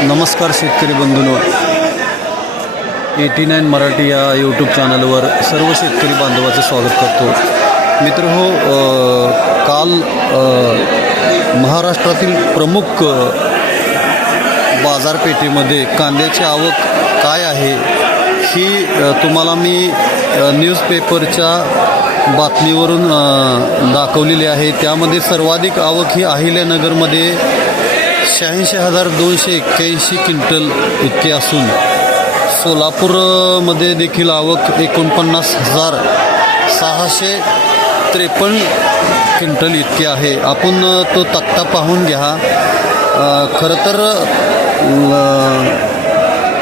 नमस्कार शेतकरी बंधूंनो. Eighty nine Marathi या यूट्यूब चॅनलवर सर्व शेतकरी बांधवाचं स्वागत करतो. मित्र हो काल महाराष्ट्रातील प्रमुख बाजारपेठेमध्ये कांद्याची आवक काय आहे ही तुम्हाला मी न्यूजपेपरच्या बातमीवरून दाखवलेली आहे. त्यामध्ये सर्वाधिक आवक ही अहिल्यानगरमध्ये शहाऐंशी हजार दोनशे एक्क्याऐंशी क्विंटल इतके असून सोलापूरमध्ये देखील आवक एकोणपन्नास हजार सहाशे त्रेपन्न क्विंटल इतकी आहे. आपण तो तक्ता पाहून घ्या. खरं तर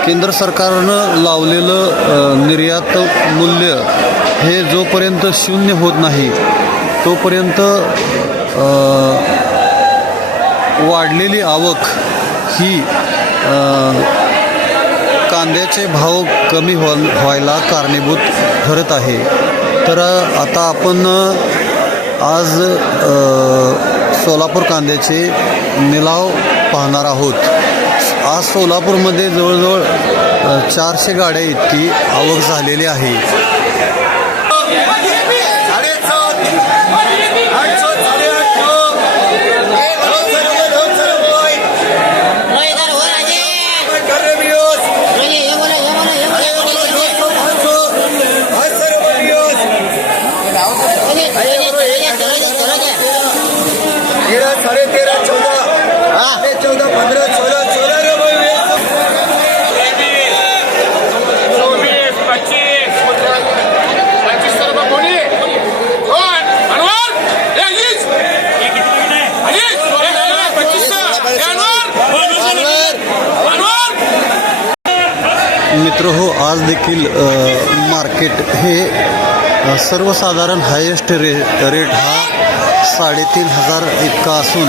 केंद्र सरकारनं लावलेलं निर्यात मूल्य हे जोपर्यंत शून्य होत नाही तोपर्यंत वाढलेली आवक ही कांद्याचे भाव कमी व्हा व्हायला कारणीभूत ठरत आहे. तर आता आपण आज सोलापूर कांद्याचे निलाव पाहणार आहोत. आज सोलापूरमध्ये जवळजवळ चारशे गाड्या इतकी आवक झालेली आहे. तेरह साढ़े तेरह चौदह। हाँ, साढ़े चौदह पंद्रह सोलह सोलह हो आज देखी मार्केट हे सर्वसाधारण हाइएस्ट रे रेट हा. साडेतीन हजार इतका असून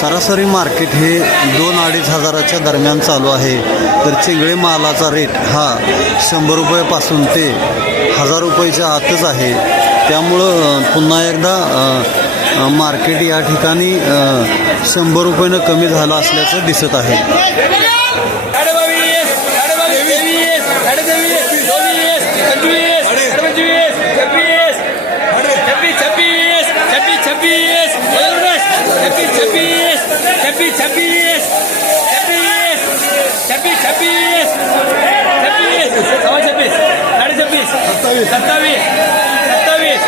सरासरी मार्केट हे दोन अडीच हजाराच्या दरम्यान चालू आहे. तर चिंगळे मालाचा रेट हा शंभर रुपयापासून ते हजार रुपयाच्या आतच आहे. त्यामुळं पुन्हा एकदा मार्केट या ठिकाणी शंभर रुपयानं कमी झालं असल्याचं दिसत आहे. Tempi, Tempies! Tempies! Tempi, Tempies! Tempies! Sama Tempis. Saɗe Tempis. Sattavis. Sattavis.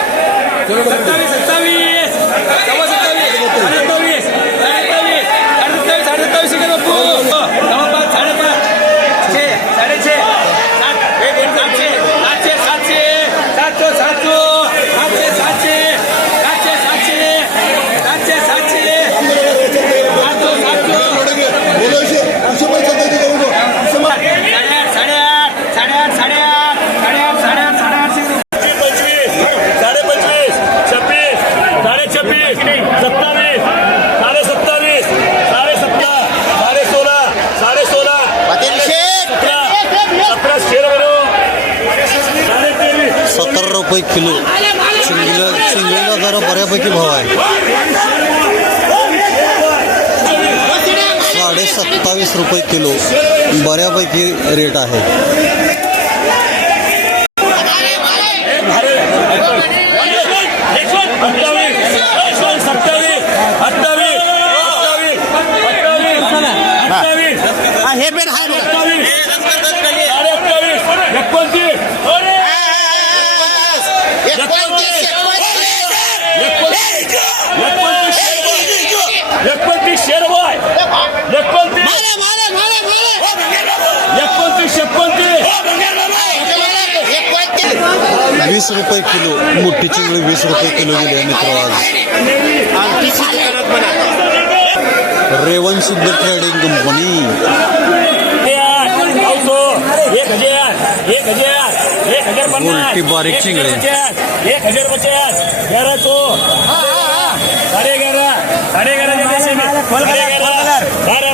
रुपये किलो. शिंगीला शिंगीला जरा बऱ्यापैकी भाव आहे. साडे सत्तावीस रुपये किलो. बऱ्यापैकी रेट आहे अठ्ठावीस सत्तावीस अठ्ठावीस अठ्ठावीस अठ्ठावीस अठ्ठावीस अठ्ठावीस साडे अठ्ठावीस एकोणतीस एकोणतीस एकोणतीस शेरवाय एकोणतीस एकोणतीस एकोणतीस वीस रुपये किलो मोठी चिंगळी वीस रुपये किलो गेली आहे मित्र आज रेवन सिद्ध ट्रेडिंग कंपनी एक एक एक उलटी बारीक चिंगळे चिंगडे. हजार एक हजार पचास ग्यारह सौ ग्यारह ग्यारह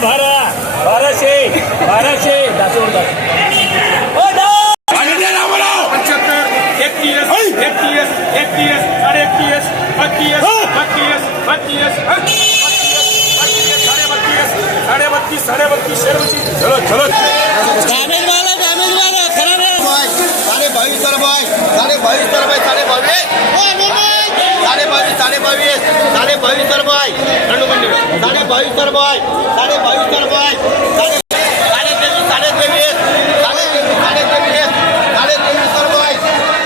साडे बावीस रुपये साडे बावीस रुपये साडे बावीस ओय, मुंबई. साडे बावीस साडे बावीस साडे बावीस रुपये साडे बावीस रुपये साडे बावीस रुपये साडे साडे तेवीस साडे तेवीस साडे तेवीस साडे तेवीस साडे तेवीस रुपये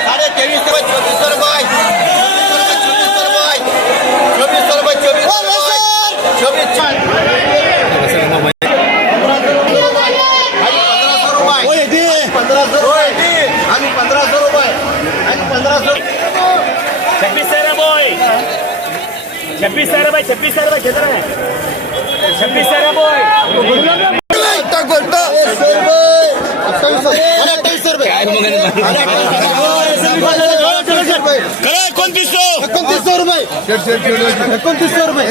साडे तेवीस रुपये चोवीस रुपये चोवीस रुपये चोवीस रुपये चोवीस रुपये चोवीस पंधराशे रुपये आणि पंधराशे रुपये आणि पंधराशे छब्बीस है बॉय छब्बीस भाई छब्बीस भाई कितना छब्बीस बॉय एकोणतीसशे रुपये एकोणतीसशे. रुपये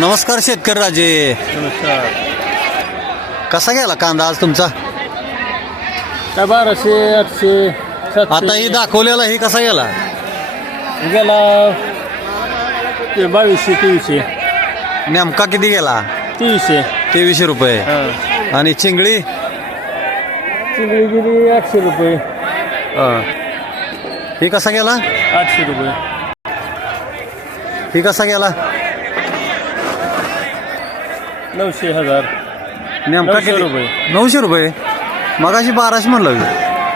नमस्कार शेतकरी राजे. कसा गेला कांदा आज तुमचा? बाराशे आठशे आता ही दाखवलेला ही कसा गेला? गेला ते बावीसशे तेवीसशे नेमका किती गेला? तेवीसशे तेवीसशे रुपये. आणि चिंगळी? चिंगळी गेली आठशे रुपये. ही. कसा गेला? आठशे रुपये. ही कसा गेला? नऊशे हजार. नेमका नऊशे किती? रुपये. नऊशे रुपये? मगाशी बाराशे म्हणलं. मी.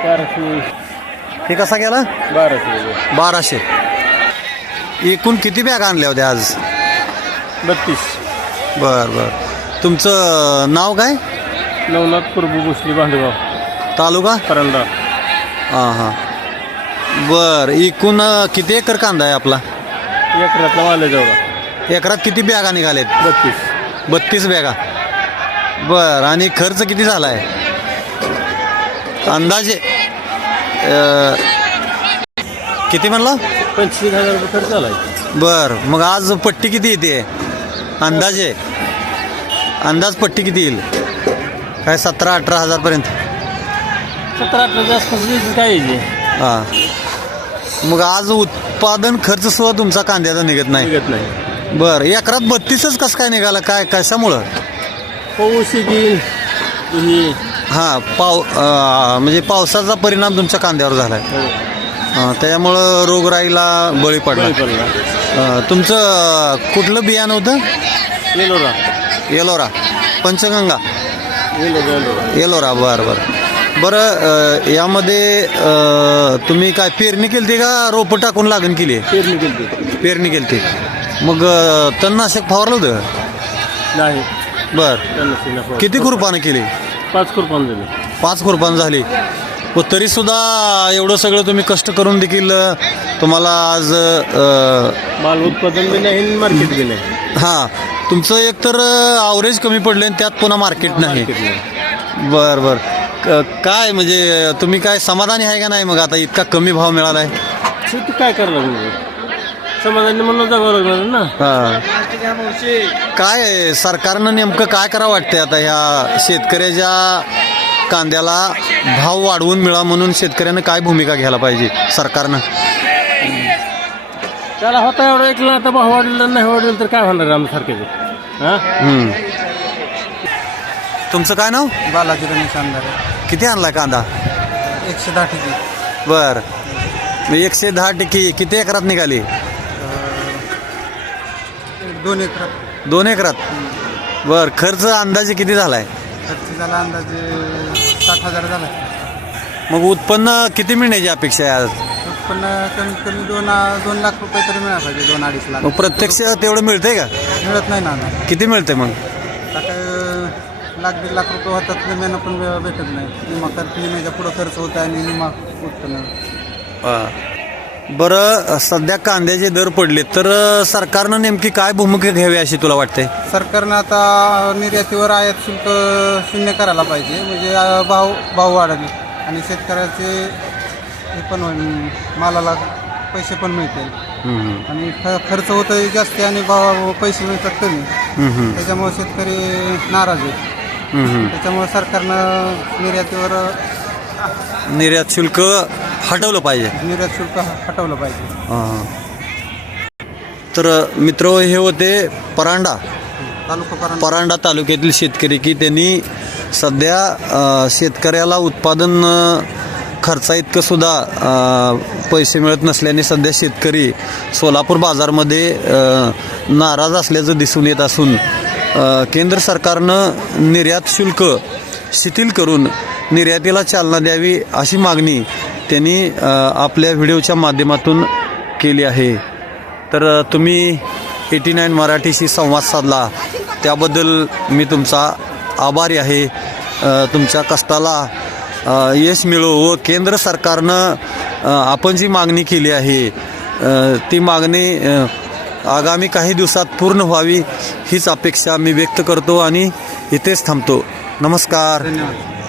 बाराशे. ही कसा गेला? बाराशे रुपये. बाराशे. एकूण किती बॅग आणल्या होत्या आज? बत्तीस. बर बर. तुमचं नाव काय? नवनाथ प्रभू भोसले बांधगाव तालुका? परंडा. हां हां. बर एकूण किती एकर कांदा आहे आपला? एकरातला माल जेवढा एकरात किती बॅगा निघालेत? बत्तीस. बत्तीस बॅगा. बर आणि खर्च किती झाला आहे अंदाजे अं, किती म्हणला? पंचवीस हजार रुपये खर्च झाला बर मग आज पट्टी किती येते? अंदाजे? अंदाज पट्टी किती येईल? काय सतरा अठरा हजारपर्यंत? सतरा अठराच्या आसपास यायची काय यायची हां. मग आज उत्पादन खर्च सुद्धा तुमचा कांद्याचा निघत नाही. निघत नाही. बर एकरात बत्तीसच कसं काय निघाला? काय कशामुळं? पाऊस येईल ही हां पाव अं, म्हणजे पावसाचा परिणाम तुमच्या कांद्यावर झाला आहे त्याच्यामुळं रोगराईला बळी पडला. बळी पडला. अं, तुमचं कुठलं बियाणं होतं? येलोरा येलोरा पंचगंगा. येलोरा येलोरा येलोरा बरं बरं. बरं अं, यामध्ये अं, तुम्ही काय पेरणी केली का? रोपं टाकून लागण केली? पेरणी केली पेरणी केली मग अं, तणनाशक फवारलं होतं? नाही. बर. त्यांना. किती खुरपानं केली? पाच कुरपान झाले. पाच खुरपानं झाली. व तरी सुद्धा एवढं सगळं तुम्ही कष्ट करून देखील तुम्हाला आज माल उत्पादन बी नाही मार्केट बी नाही. हां तुमचं एकतर आवरेज कमी पडले आणि त्यात पुन्हा मार्केट नाही. बर बर. काय म्हणजे तुम्ही काय समाधानी आहे का नाही मग आता इतका कमी भाव मिळालाय? शेवटी काय करणार म्हणजे समाजाने म्हणून जगावं लागणार ना. हा. काय आहे, सरकारनं नेमकं काय करावं वाटतंय आता ह्या शेतकऱ्याच्या कांद्याला भाव वाढवून मिळा म्हणून शेतकऱ्यानं काय भूमिका घ्यायला पाहिजे सरकारनं? त्याला होता एवढा ऐकला आता भाव वाढलेला नाही वाढलेलं तर काय होणार आमच्यासारखेच हा? हम्म. तुमचं काय नाव? बालाजी रमेश अंधारे किती आणलाय कांदा? एकशे दहा ठिकी बर. एकशे दहा टक्के किती एकरात निघाली? दोन एकर दोन एकरात? बर खर्च अंदाजे किती झालाय? खर्च झाला अंदाजे हजार झाला. मग उत्पन्न किती मिळण्याची अपेक्षा आहे आज? उत्पन्न कमीत कमी दोन दोन लाख रुपये तरी मिळाला पाहिजे दोन अडीच लाख. मग प्रत्यक्ष तेवढं मिळतंय का? मिळत नाही ना. किती मिळतंय मग? आता काय लाख दीड लाख रुपये होतात निम्यानं पण वेळ भेटत नाही. निमा खर्च निम्याच्या पुढं खर्च होत आहे आणि निमा उत्पन्न. हा. बरं सध्या कांद्याचे दर पडले तर सरकारनं नेमकी काय भूमिका घ्यावी अशी तुला वाटते सरकारनं आता निर्यातीवर आयात शुल्क शून्य करायला पाहिजे. म्हणजे भाव भाव वाढेल. आणि शेतकऱ्याचे हे पण होईल. मालाला पैसे पण मिळतील. आणि ख- खर्च होतोय जास्त आणि भाव पैसे मिळतात कमी. त्याच्यामुळे शेतकरी नाराज आहेत. त्याच्यामुळे सरकारनं निर्यातीवर निर्यात शुल्क हटवलं पाहिजे. निर्यात शुल्क हटवलं पाहिजे. हा. तर मित्र हे होते परांडा. तालुका परांडा. परांडा तालुक्यातील शेतकरी की त्यांनी सध्या अ, शेतकऱ्याला उत्पादन अ, खर्चा इतकं सुद्धा अ, पैसे मिळत नसल्याने सध्या शेतकरी सोलापूर बाजारमध्ये अ, नाराज असल्याचं दिसून येत असून अ, केंद्र सरकारनं निर्यात शुल्क शिथिल करून निर्यातीला चालना द्यावी अशी मागणी त्यांनी आपल्या व्हिडिओच्या माध्यमातून केली आहे. तर तुम्ही एटी नाईन मराठीशी संवाद साधला. त्याबद्दल मी तुमचा आभारी आहे. तुमच्या कष्टाला यश मिळो व केंद्र सरकारनं आपण जी मागणी केली आहे ती मागणी आगामी काही दिवसात पूर्ण व्हावी हीच अपेक्षा मी व्यक्त करतो आणि इथेच थांबतो. नमस्कार. धन्यवाद.